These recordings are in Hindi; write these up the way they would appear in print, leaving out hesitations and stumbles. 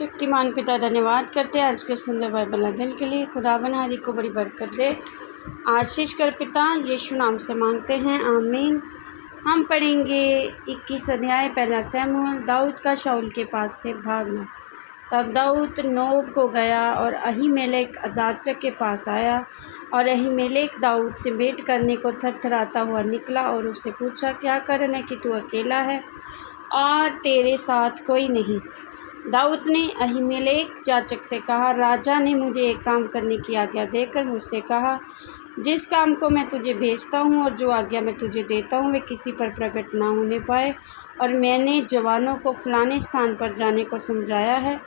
शक्तिमान पिता धन्यवाद करते हैं आज के सुंदर बाइबल अध्ययन के लिए। खुदावन हरी को बड़ी बरकत दे, आशीष कर पिता यीशु नाम से मांगते हैं, आमीन। हम पढ़ेंगे 21 अध्याय 1 शमूएल। दाऊद का शाऊल के पास से भागना। तब दाऊद नोब को गया और अहीमेलेक अजाजक के पास आया, और अहीमेलेक दाऊद से भेंट करने को थरथराता हुआ निकला और उससे पूछा, क्या कारण है कि तू अकेला है और तेरे साथ कोई नहीं? दाऊद ने अहीमेलेक जाचक से कहा, राजा ने मुझे एक काम करने की आज्ञा देकर मुझसे कहा, जिस काम को मैं तुझे भेजता हूँ और जो आज्ञा मैं तुझे देता हूँ वे किसी पर प्रकट ना होने पाए। और मैंने जवानों को फलाने स्थान पर जाने को समझाया है।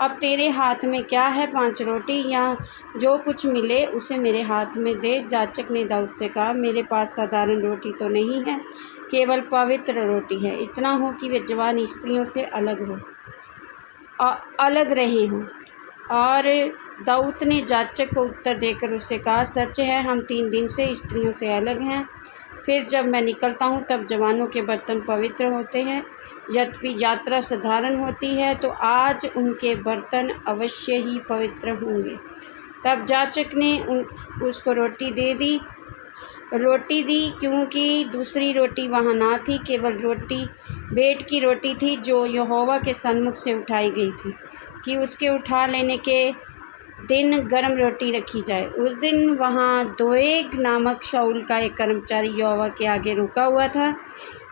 अब तेरे हाथ में क्या है? 5 रोटी या जो कुछ मिले उसे मेरे हाथ में दे। जाचक ने दाऊद से कहा, मेरे पास साधारण रोटी तो नहीं है, केवल पवित्र रोटी है। इतना हो कि वे जवान स्त्रियों से अलग रहे हों। और दाऊद ने जाचक को उत्तर देकर उससे कहा, सच है, हम 3 दिन से स्त्रियों से अलग हैं। फिर जब मैं निकलता हूँ तब जवानों के बर्तन पवित्र होते हैं। यद्यपि यात्रा साधारण होती है तो आज उनके बर्तन अवश्य ही पवित्र होंगे। तब जाचक ने उसको रोटी दी क्योंकि दूसरी रोटी वहाँ ना थी, केवल रोटी भेंट की रोटी थी जो यहोवा के सन्मुख से उठाई गई थी कि उसके उठा लेने के दिन गर्म रोटी रखी जाए। उस दिन वहाँ दोएग नामक शाऊल का एक कर्मचारी यहोवा के आगे रुका हुआ था।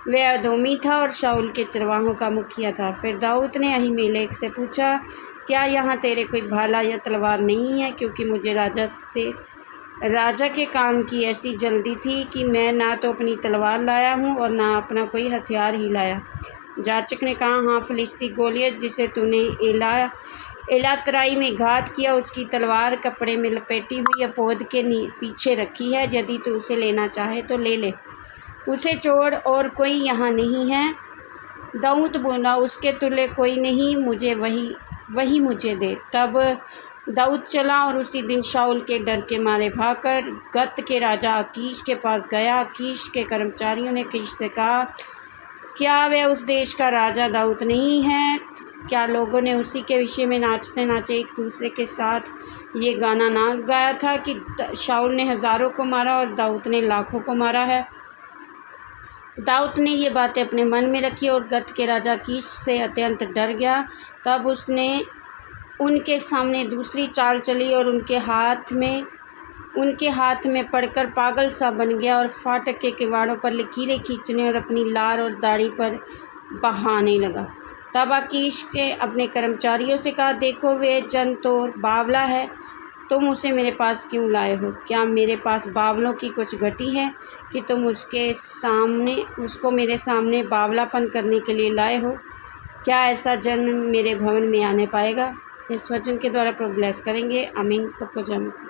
वह अदोमी था और शाऊल के चरवाहों का मुखिया था। फिर दाऊद ने अहीमेलेक से पूछा, क्या यहाँ तेरे कोई भाला या तलवार नहीं है? क्योंकि मुझे राजा के काम की ऐसी जल्दी थी कि मैं ना तो अपनी तलवार लाया हूँ और ना अपना कोई हथियार ही लाया। जाचक ने कहा, हाँ, फिलिस्ती गोलियत जिसे तूने एलातराई में घात किया, उसकी तलवार कपड़े में लपेटी हुई अपोद के पीछे रखी है। यदि तू उसे लेना चाहे तो ले ले, उसे छोड़, और कोई यहाँ नहीं है। दाऊद बोला, उसके तुल्य कोई नहीं, मुझे वही मुझे दे। तब दाऊद चला और उसी दिन शाऊल के डर के मारे भागकर गत के राजा अकीश के पास गया। अकीश के कर्मचारियों ने अकीश से कहा, क्या वह उस देश का राजा दाऊद नहीं है? क्या लोगों ने उसी के विषय में नाचते नाचे एक दूसरे के साथ ये गाना ना गाया था कि शाऊल ने हज़ारों को मारा और दाऊद ने लाखों को मारा है? दाऊद ने ये बातें अपने मन में रखी और गत के राजा अकीश से अत्यंत डर गया। तब उसने उनके सामने दूसरी चाल चली और उनके हाथ में पड़कर पागल सा बन गया और फाटक के किवाड़ों पर लकीरें खींचने और अपनी लार और दाढ़ी पर बहाने लगा। तब अकीश ने अपने कर्मचारियों से कहा, देखो, वे जन तो बावला है, तुम उसे मेरे पास क्यों लाए हो? क्या मेरे पास बावलों की कुछ घटी है कि तुम उसको मेरे सामने बावलापन करने के लिए लाए हो? क्या ऐसा जन मेरे भवन में आने पाएगा? इस वचन के द्वारा प्रभु ब्लेस करेंगे, आमीन। सबको जय मसीह।